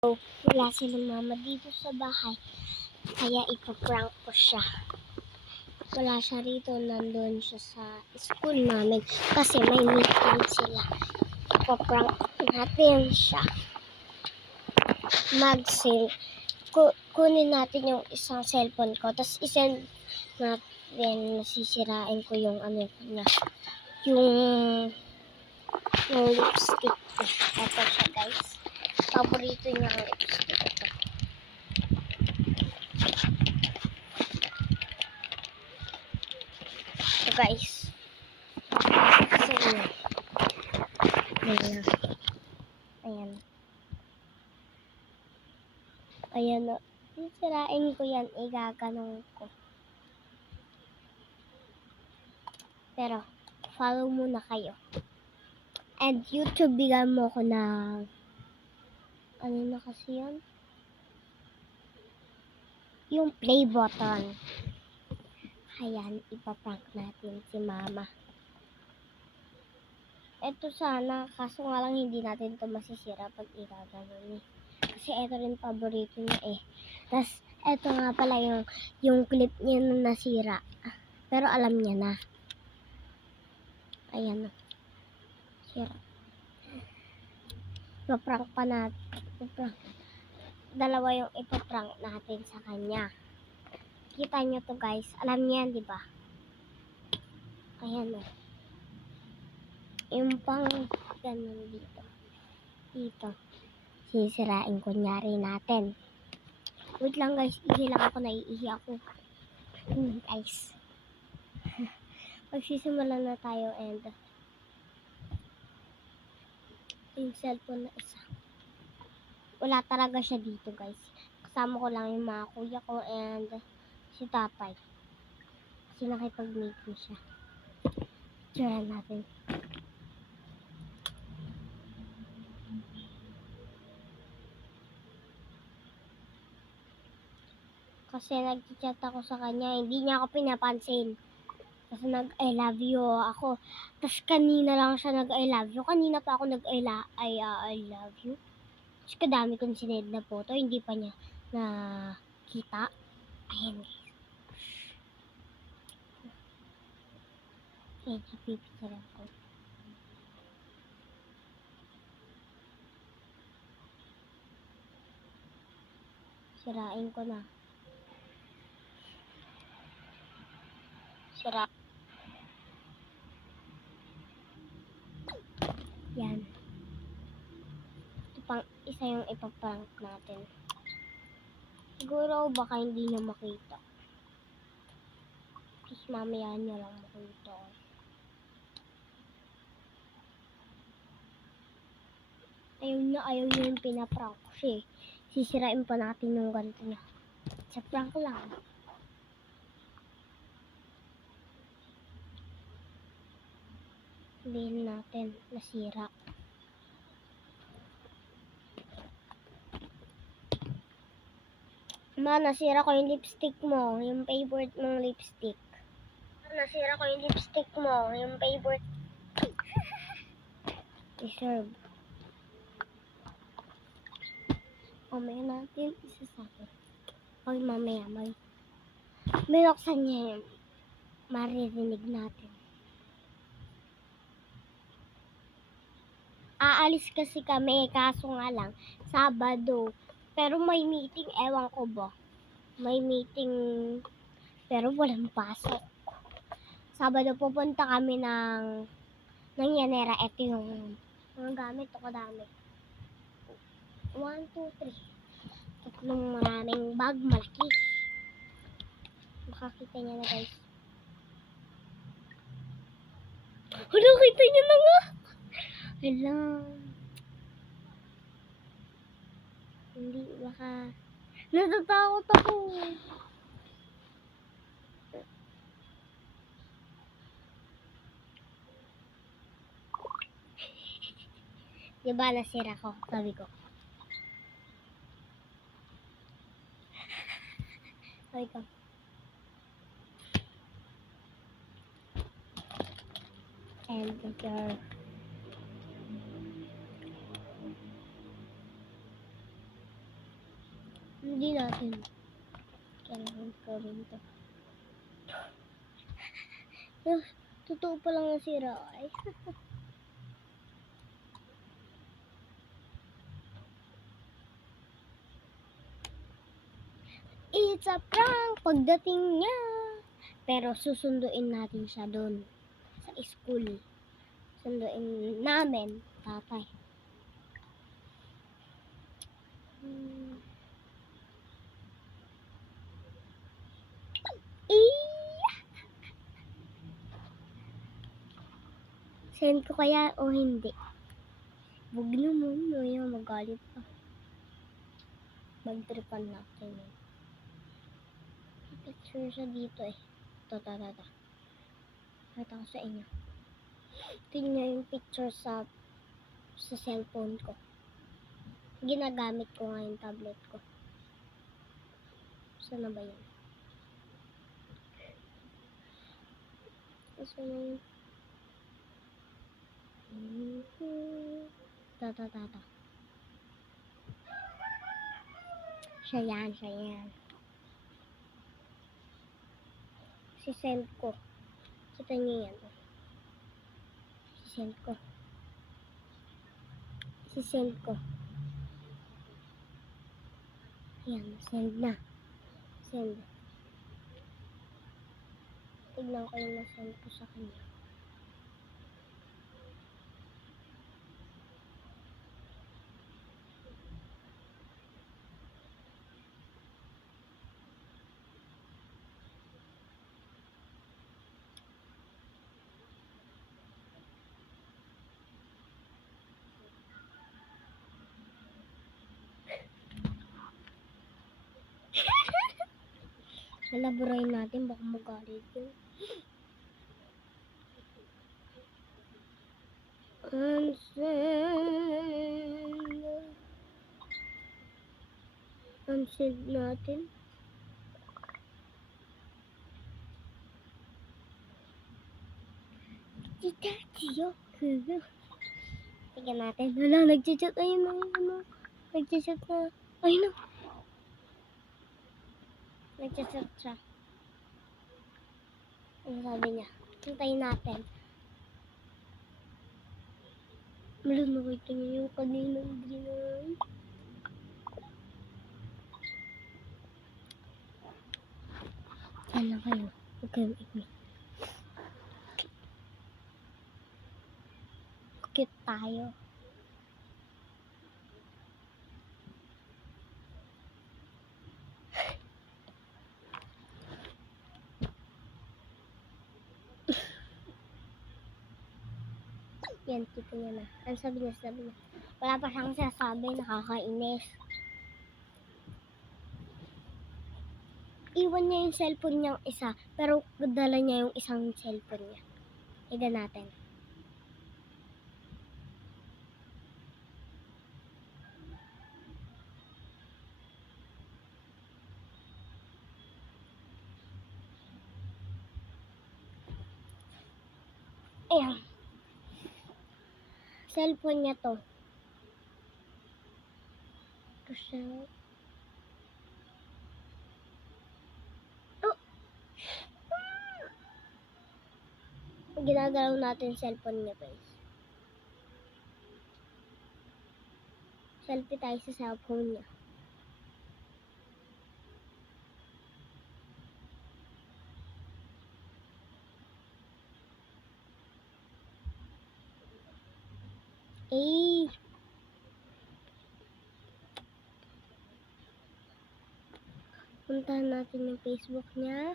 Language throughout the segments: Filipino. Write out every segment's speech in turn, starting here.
So, wala silang mama dito sa bahay. Kaya ipaprank ko siya. Wala siya rito. Nandun siya sa school namin. Kasi may meeting sila. Ipaprank natin siya. Kunin natin yung isang cellphone ko. Tapos isend natin. Nasisirain ko yung ano niya. Yung lipstick. Ito siya, guys. Paborito niya ang lipstick ito. So guys, kasi ayan. Ayan o. Sisirain ko yan, igaganong ko. Pero, follow muna kayo. And YouTube, bigyan mo ko ng ano na kasi yan? Yung play button. Ayan, ipaprank natin si mama. Ito sana, kaso nga lang hindi natin ito masisira pag igaganon eh. Kasi ito rin paborito niya eh. Tapos, ito nga pala yung clip niya na nasira. Pero alam niya na. Ayan na. Sira. Ipaprank pa natin. Dalawa yung ipaprank natin sa kanya. Kita nyo to guys. Alam niya yan, di ba? Ayan o. Yung pang ganun dito. Dito. Sisirain kunyari natin. Wait lang guys. Ihi lang ako. Naiihi ako. Guys. Magsisimula na tayo and yung cellphone na isa. Wala talaga siya dito guys. Kasama ko lang yung mga kuya ko and si tatay. Kasi nakipag-meeting siya. Tira natin. Kasi nag-chat ako sa kanya, hindi niya ako pinapansin. Kasi nag-I love you ako. Tapos kanina lang siya nag-I love you. Kanina pa ako nag-I love you. Tapos kadami kong sinend na photo, hindi pa niya nakita. Ayan guys. Ayan, pipicturean ko. Sirain ko na. Sira. Yan. Ito pang isa yung ipaprank natin. Siguro baka hindi niya makita. Tapos mamaya niya lang makita. Ayaw niya yung pinaprank ko siya. Sisirain pa natin yung ganito niya. Sa prank lang. Sabihin natin, nasira. Ma, nasira ko yung lipstick mo. Yung favorite mong lipstick. Nasira ko yung lipstick mo. Yung favorite. Deserve. Mamaya natin isasabi. Pag mamaya binuksan niya yung maririnig natin. Aalis kasi kami, kaso nga lang, Sabado. Pero may meeting, ewan ko ba. May meeting, pero walang pasok. Sabado pupunta kami ng Yanera. Ito yung mga gamit, ito kadami. 1, 2, 3. Tatlong maraming bag, malaki. Makakita niya na guys. Hala, kita niya na nga. Hala. Hindi, baka. Natatakot ako. Diba nasira ko? Sabi ko. Sabi ko. And picture. Hindi natin. Kailangan ko rin to. Totoo pa lang nasira ay. It's a prank pagdating niya. Pero susunduin natin siya doon sa school. Sunduin namin, tatay. Send ko kaya o hindi? Huwag naman, yung magalit pa. Magtripan natin. Picture siya dito eh. Ito. Ito ko sa inyo. Tingnan yung picture sa cellphone ko. Ginagamit ko nga yung tablet ko. Saan na ba yan? Saan na yun? Tata. Siya yan. Si-send ko. Kita niyo yan. Si-send ko. Ayan, send na. Send. Tignan ko yung na-send ko sa kanya. Elaborahin natin, baka magalit yun. Unsend natin. Tignan natin. Wala, nag-chat. Ayun na. Nag-chat na. Ayun na. Nag-chat siya. Ano sabi niya? Hintayin natin. Meron nakita niyo yung kaninang green. Yan lang kayo. Huwag kayong ikmi. Cute tayo. Yan, kita niya na. Ano sabi niya? Wala pa siyang sasabi, nakakainis. Iwan niya yung cellphone niyang isa, pero dala niya yung isang cellphone niya. Tignan natin. Ayan. Cellphone niya to. Ito siya. Oh! Ginagalaw natin cellphone niya, guys. Selfie tayo sa cellphone niya. Puntahan natin yung Facebook niya.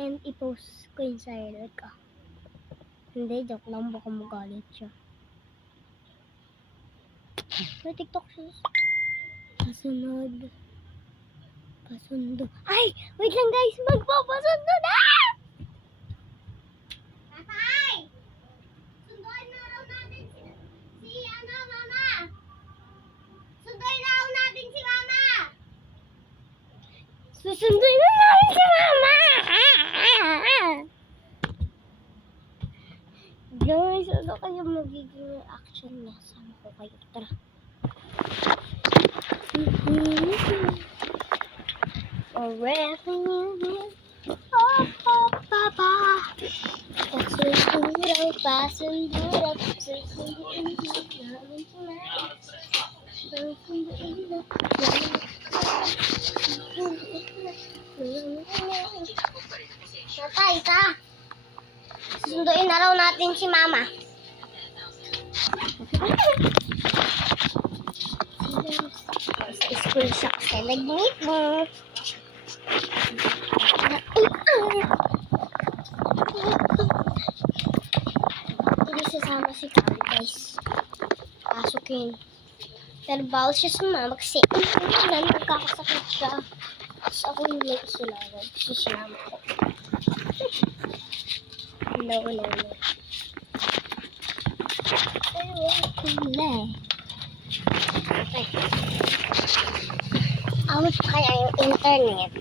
And i-post ko yung sarili ko. Hindi, joke lang. Baka magalit siya. May TikTok siya. Pasundo. Ay! Wait lang guys! Magpapasundo na! Tatay! Sunduin na raw natin si mama! Sunduin na raw natin si mama! Susunduin na natin si mama! Guys, ano kaya magiging reaction niya? Sama ko kayo. Tara. Everything you need. Oh, Papa. Pasunduro, pasunduro, Tatay, ka. Susunduin na raw natin si Mama. Sa school siya kasi nag-meet mo. Hindi sasama si Kari, guys. Pasukin. Pero bawal siya sumama kasi nagkakasakit siya. Tapos ako yung may kasulanan. Susunama ko. No. Okay. Out kaya yung internet.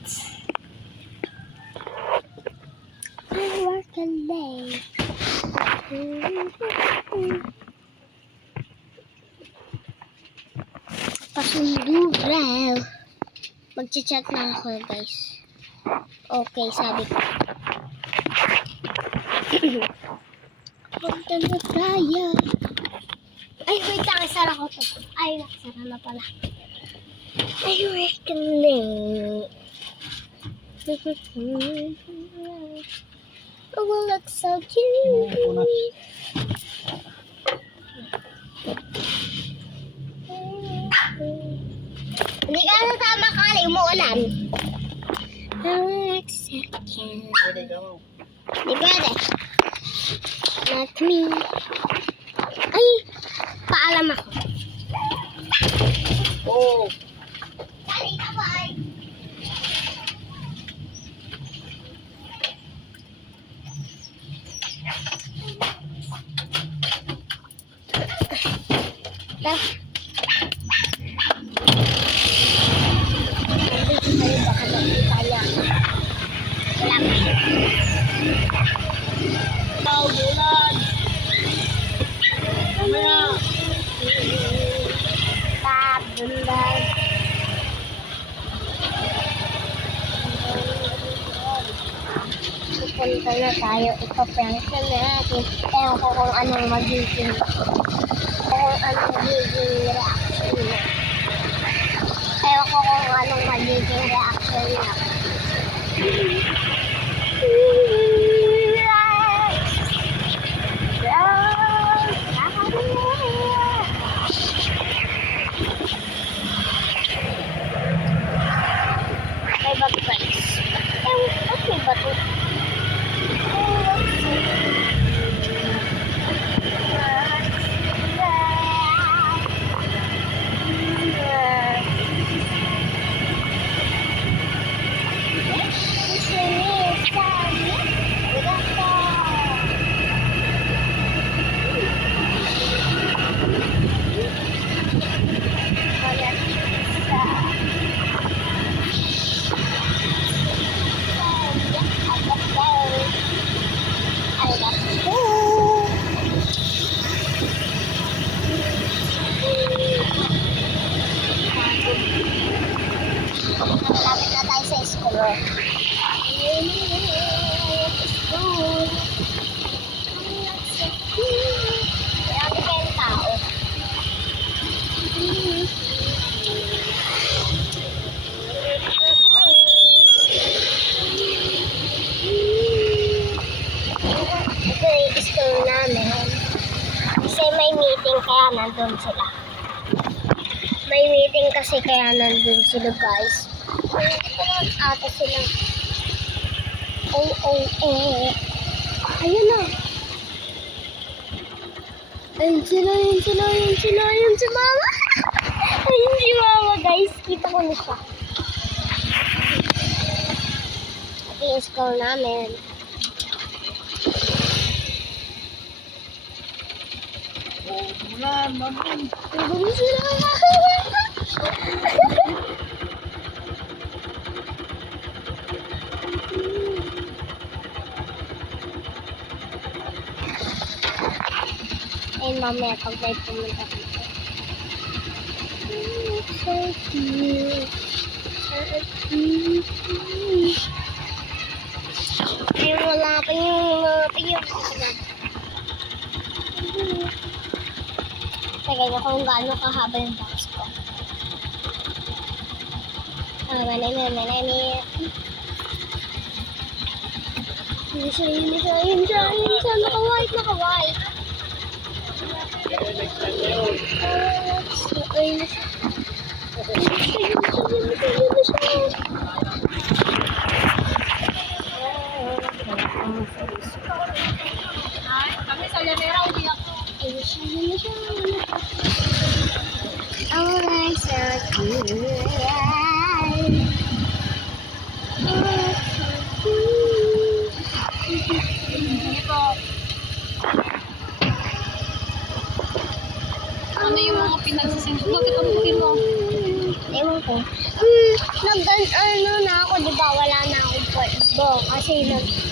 I work a day. Pasunduraw. Mag-chat lang ako, guys. Okay, sabi ko. Magdala tayo. Ay, wait lang. Isara ko to. Ay, nakasara na pala. Ay, wait ka na. I will accept you. Hindi ka nasama kali, umuulan. I will accept you. Di pwede. Not me. Ay, paalam ako. Oh. Dali ka ba? Punta na tayo, ipaprank na natin. Ewan ko kung anong magiging reaction niya. Ewan ko kung anong magiging reaction niya. May bato guys. May bato. Malapit na tayo sa school. Marami kayong tao. Ito yung school namin. Kasi may meeting kaya nandun sila. May meeting kasi kaya nandun sila guys. Ata sila. Ayun na. Ayun si Mama. Ayun si Mama guys. Kita ko na siya. Ito yung school namin. Tulungan sila. Ayun mamaya pag may pumunta dito. So cute. Ay, wala pa yung tingin. Tagay niyo kung gaano kahaba yung box ko. Manay. Yun siya. Naka-white. Ayun na siya. Kami sa Llanera, hindi ako. Yun na siya. Oh, I'm so Ito. Ano yung mga pinagsisimula? Bakit ang bukin mo? Ewan ko. Ano na ako, di ba? Wala na akong pwede. Kasi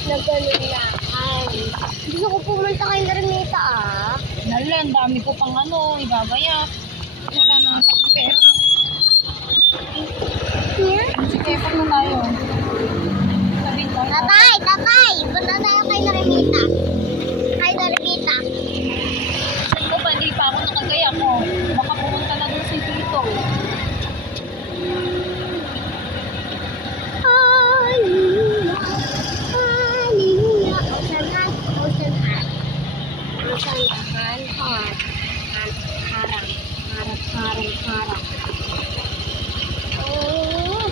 nag-ganun na. Gusto ko pumunta kay Larmita Nala, ang dami ko pang ibabaya. Wala na akong pera. Sige, punta tayo. Sabihin tayo. Tatay! Punta tayo kay Larmita. Sabi ko ba, di pa ako nakagaya ko. Baka pumunta na dun si Tito. Hallelujah. Harang. Oh.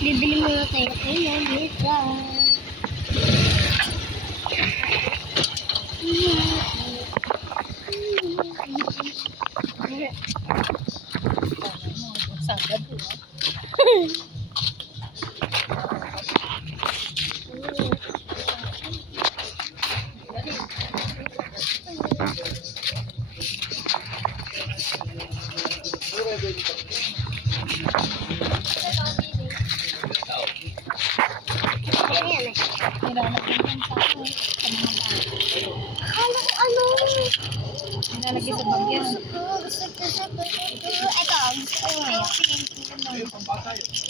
Bibili muna tayo kay Larmita. Sabado, Nilalagyan yan sa akin. Sa mga bagay. Akala ko ano? Nilalagyan sa bagyan. Gusto ko. Ito, gusto ko ngayon.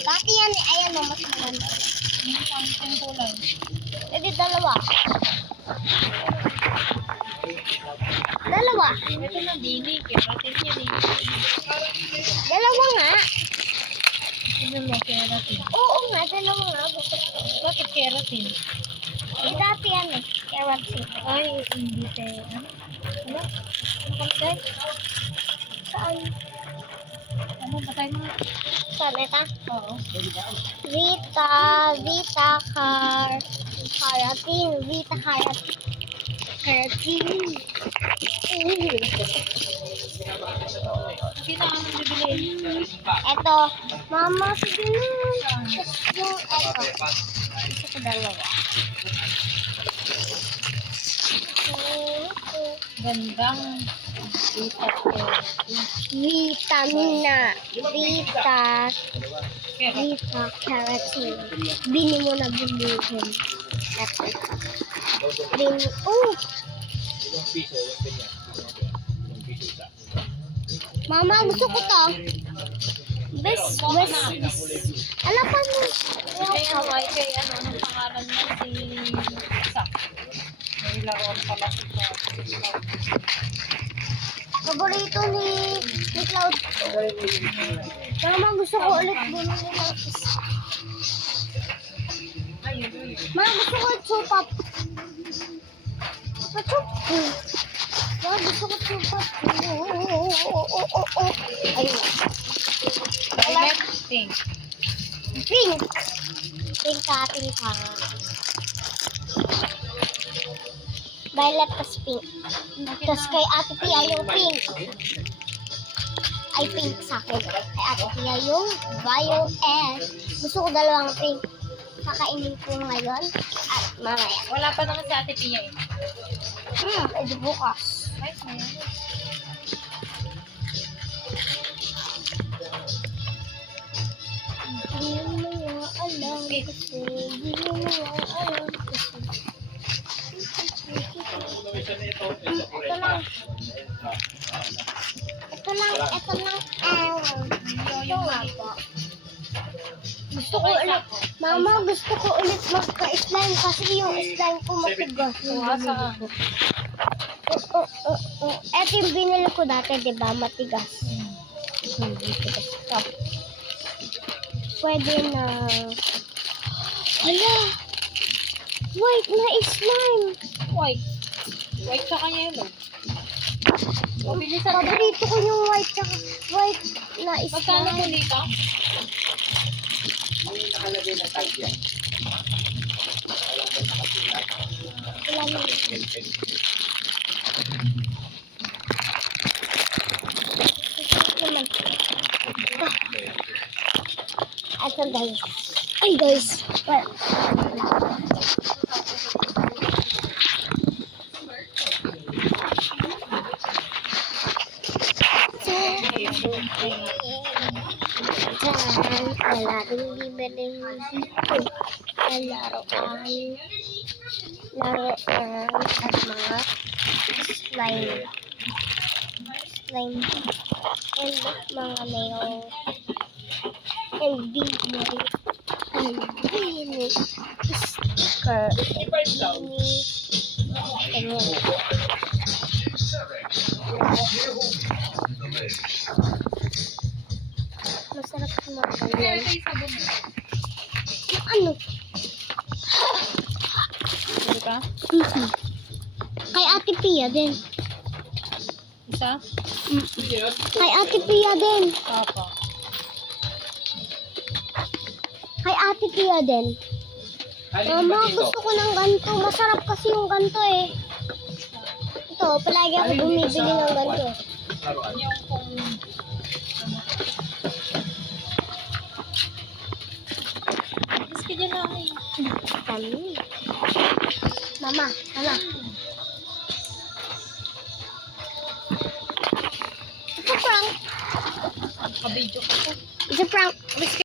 Dati yan eh. Ayan o, mas maganda. Hindi sa akin yung kulay. Pwede dalawa. Dalawa. Ito na dini. Keratin yan eh. Dalawa nga. Ano mo, keratin? Oo nga, dalawa nga. Gusto ko. Bakit keratin? Eh, dati yan eh. Keratin. Ay, hindi tayo. Ano? Ano kalagay? Saan? Ano, patay mo? Saan ito? Oo. Vita Keratin. Kasi na ang bibili. Ito. Mama, sige na. Yung ito. Gusto ko dalawa. Gandang Vita Vitamina. Vita Keratin. Bini mo na bilihin. Ito. Mama, gusto ko to. Best. Alam pa mo. Kay anong pangalan mo si Sa? May laruan pala siya. Paborito ni Cloud. Mama, gusto ko ulit bumili ng isa. Mama, gusto ko chupap. Pachup. Mama, gusto ko chupap. Ayun. Violet pink. Pink. Pink ka. Violet tas pink. Tapos kay Ate Pia yung pink. ay pink sa akin. Kay Ate Pia yung violet. Gusto ko dalawang pink. Kakainin ko ngayon at mamaya. Wala pa naman si Ate Pia eh. Pwede bukas. Ay, ayan. Hindi mo nga alam kasi, hindi mo nga alam kasi. Ito lang. Ito lang. Ito nga po. Gusto ko ulit. Mama, gusto ko ulit magka-slime kasi yung slime ko matigas. Saan? Ito yung binili ko dati, di ba? Matigas. Matigas ito. Pwede na. Hala! White na slime! White. White tsaka yellow. Mabilisan. Paborito ko yung white tsaka white na Magkano slime. muli ka? Nakalagay na tag yan. Wala na. Naman. Ito guys. Ay guys. Well. Wala rin bibiling dito. Laruan at mga slime. And mga nail. And Disney. And Disney. Sticker. Disney. Ganyan. Masarap kumain Kaya yan. ito yung sabon mo. Ano? Pwede ka? Kay Ate Pia din. Isa? Kay Ate Pia din. Papa. Kay Ate Pia din. Mama, gusto ko ng ganito. Masarap kasi yung ganito eh. Ito, palagi ako bumibili ng ganito. Yung kung... Alis ka dyan lang eh. Kami. Mama. It's a prank. Kabidyo ka po. It's a prank.